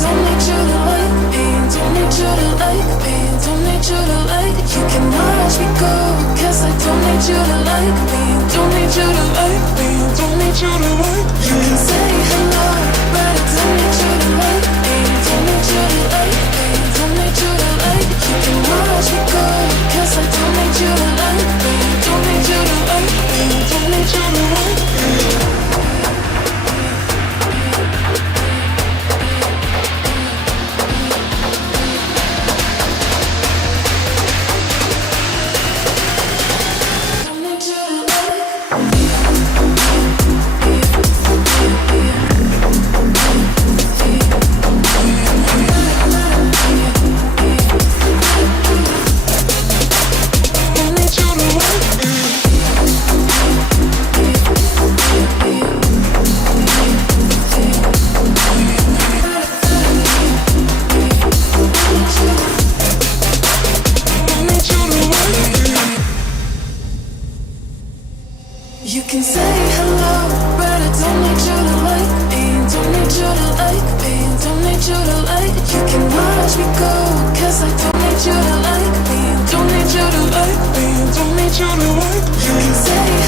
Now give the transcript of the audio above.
don't need you to like me. Don't need you to like me. Don't need you to like. You can watch me go, 'cause I don't need you to like me. Don't need you to like me. Don't need you to like. You can say hello, but I don't need you to like me. Don't need you to like me. Don't need you to like. You can watch me go, 'cause I don't need you to like me. Don't need you to like me. Don't need you to like me. You can say hello, but I don't need you to like me. Don't need you to like me. Don't need you to like. You can watch me go, 'cause I don't need you to like me. Don't need you to like me. Don't need you to like. You can say